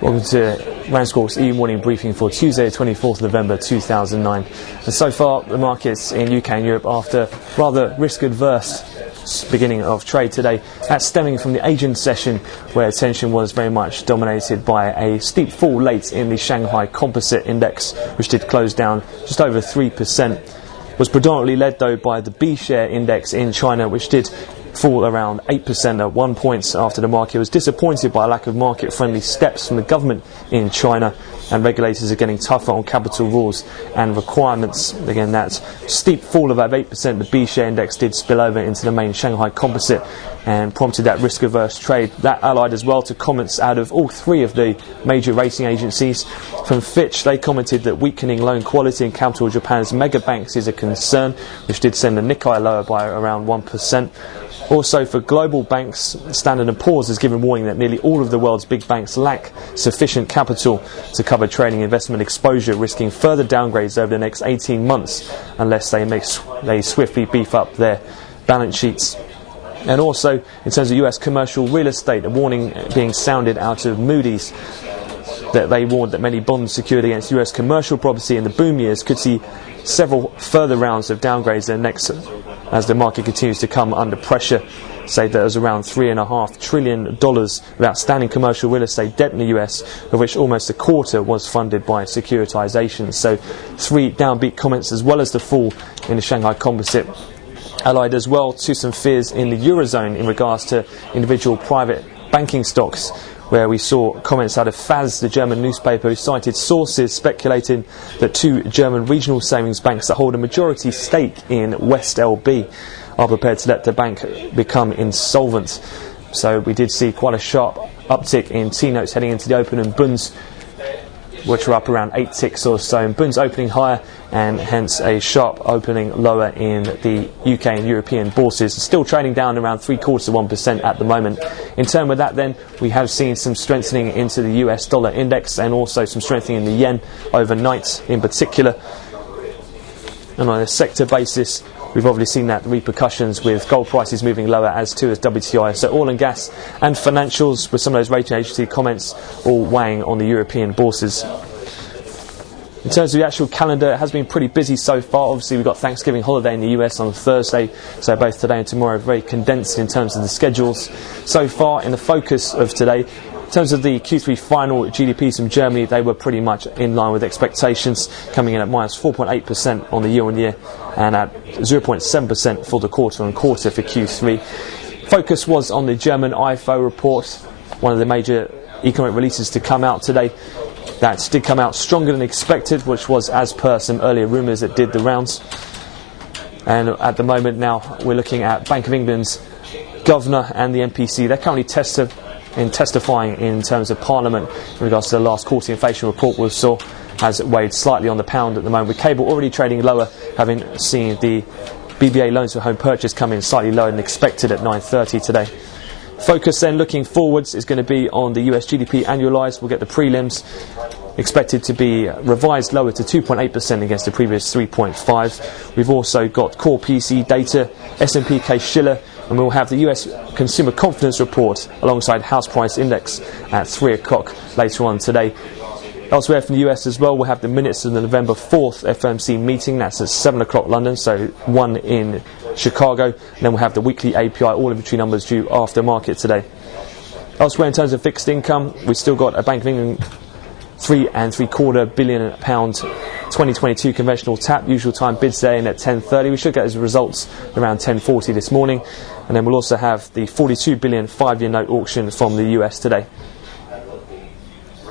Welcome to RANsquawk's e-morning briefing for Tuesday, 24th November 2009. And so far, the markets in UK and Europe, after rather risk-adverse beginning of trade today, that's stemming from the Asian session, where attention was very much dominated by a steep fall late in the Shanghai Composite Index, which did close down just over 3%. Was predominantly led, though, by the B-share index in China, which did fall around 8% at 1 point after the market was disappointed by a lack of market-friendly steps from the government in China, and regulators are getting tougher on capital rules and requirements. Again, that steep fall of about 8%, the B-share index did spill over into the main Shanghai Composite and prompted that risk-averse trade. That allied as well to comments out of all three of the major rating agencies. From Fitch, they commented that weakening loan quality in capital Japan's mega banks is a concern, which did send the Nikkei lower by around 1%. Also, for global banks, Standard & Poor's has given warning that nearly all of the world's big banks lack sufficient capital to cover trading investment exposure, risking further downgrades over the next 18 months unless they swiftly beef up their balance sheets. And also, in terms of US commercial real estate, a warning being sounded out of Moody's, that they warned that many bonds secured against US commercial property in the boom years could see several further rounds of downgrades as the market continues to come under pressure. Say that there's around $3.5 trillion of outstanding commercial real estate debt in the US, of which almost a quarter was funded by securitization. So three downbeat comments, as well as the fall in the Shanghai Composite, allied as well to some fears in the Eurozone in regards to individual private banking stocks, where we saw comments out of FAZ, the German newspaper, who cited sources speculating that two German regional savings banks that hold a majority stake in West LB are prepared to let the bank become insolvent. So we did see quite a sharp uptick in T-notes heading into the open, and Bunds, which were up around 8 ticks or so, and Bunds opening higher, and hence a sharp opening lower in the UK and European bourses, still trading down around 0.75% at the moment. In turn with that, then, we have seen some strengthening into the US dollar index, and also some strengthening in the yen overnight in particular. And on a sector basis, we've obviously seen that repercussions with gold prices moving lower, as too as WTI. So oil and gas and financials, with some of those rating agency comments all weighing on the European bourses. In terms of the actual calendar, it has been pretty busy so far. Obviously, we've got Thanksgiving holiday in the US on Thursday, so both today and tomorrow are very condensed in terms of the schedules. So far, in the focus of today, in terms of the Q3 final GDPs from Germany, they were pretty much in line with expectations, coming in at minus 4.8% on the year-on-year and at 0.7% for the quarter-on-quarter for Q3. Focus was on the German IFO report, one of the major economic releases to come out today. That did come out stronger than expected, which was as per some earlier rumours that did the rounds. And at the moment now, we're looking at Bank of England's governor and the MPC. They're currently testifying in terms of Parliament in regards to the last quarterly inflation report we saw, has weighed slightly on the pound at the moment, with cable already trading lower, having seen the BBA loans for home purchase come in slightly lower than expected at 9.30 today. Focus then looking forwards is going to be on the US GDP annualised. We'll get the prelims, expected to be revised lower to 2.8% against the previous 3.5%. We've also got core PC data, S&P Case-Shiller, and we'll have the US Consumer Confidence Report alongside House Price Index at 3 o'clock later on today. Elsewhere from the US as well, we'll have the minutes of the November 4th FOMC meeting. That's at 7 o'clock London, so 1 in Chicago. And then we'll have the weekly API all inventory numbers due after market today. Elsewhere in terms of fixed income, we've still got a Bank of England £3.75 billion 2022 conventional tap, usual time bids day in at 10.30. We should get those results around 10.40 this morning. And then we'll also have the £42 billion 5-year note auction from the US today.